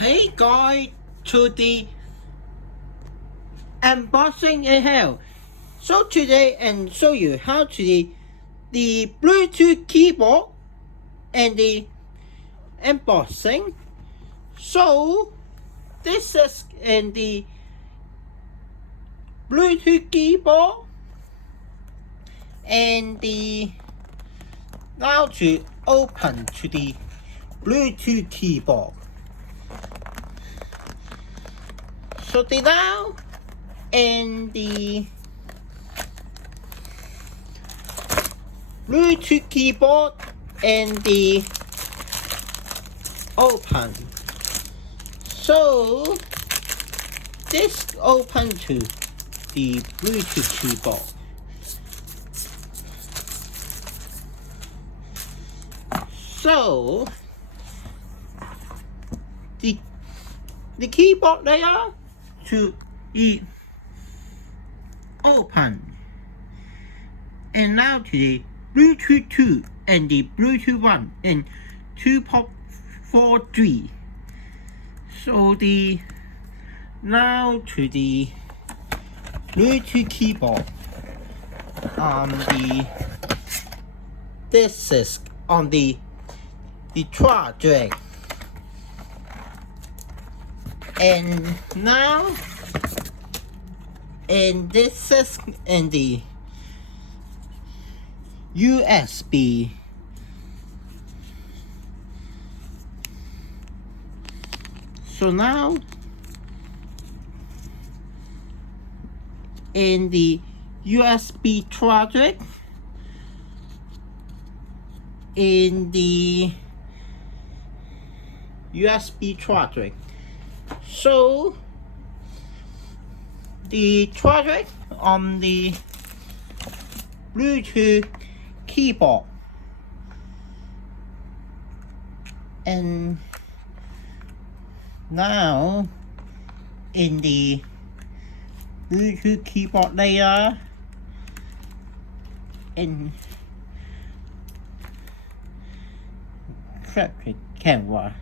Hey guys, to the unboxing and how. So today and show you how to the Bluetooth keyboard and the unboxing. So this is in the Bluetooth keyboard and the now to open to the Bluetooth keyboard. So the now and the Bluetooth keyboard and the open. So this open to the Bluetooth keyboard. So the keyboard layer to the open, and now to the Bluetooth 2 and the Bluetooth 1 and 2.43. So the now to the Bluetooth keyboard this is on the charger, and now and this is in the USB. So now in the USB charger, in the USB charger. So the charger on the Bluetooth keyboard, and now in the Bluetooth keyboard layer and traffic camera.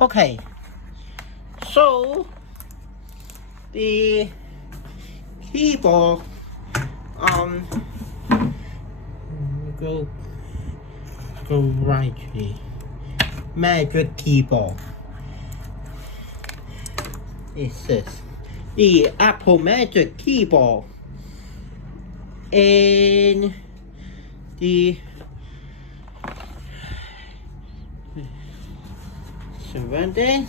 Okay, so the keyboard go right to the magic keyboard. It's this, the Apple Magic keyboard, and the surroundings.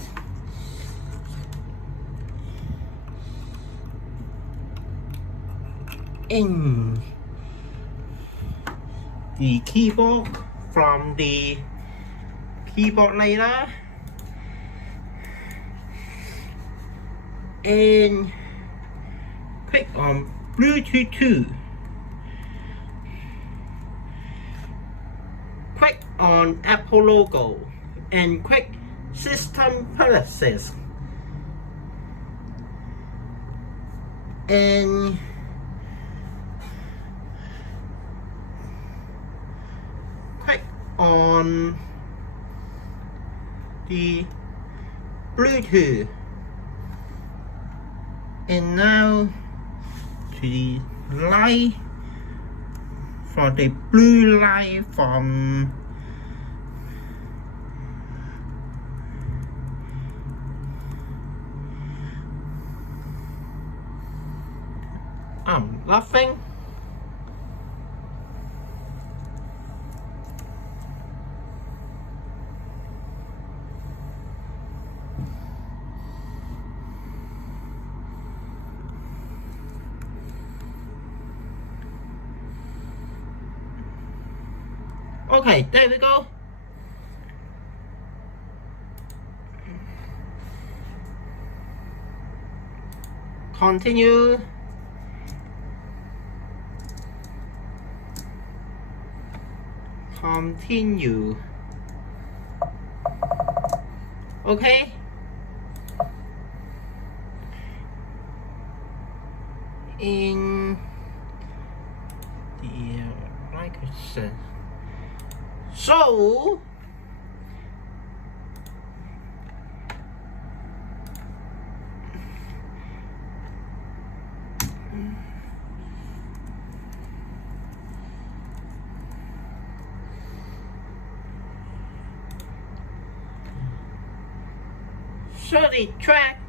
In the keyboard from the keyboard layer, and click on Bluetooth 2, click on Apple logo, and click System Preferences, and click on the Bluetooth, and now to the light for the blue light from nothing. Okay, there we go. Continue. continue. Okay. In the migration. So the track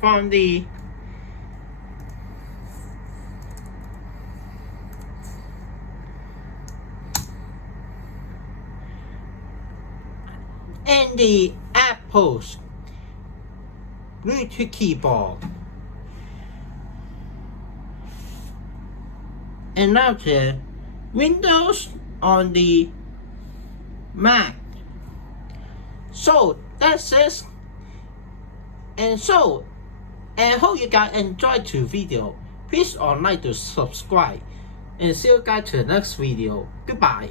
from the and the Apple's Bluetooth keyboard, and now the Windows on the Mac. So that's it. And hope you guys enjoyed the video. Please like to subscribe and see you guys to the next video. Goodbye.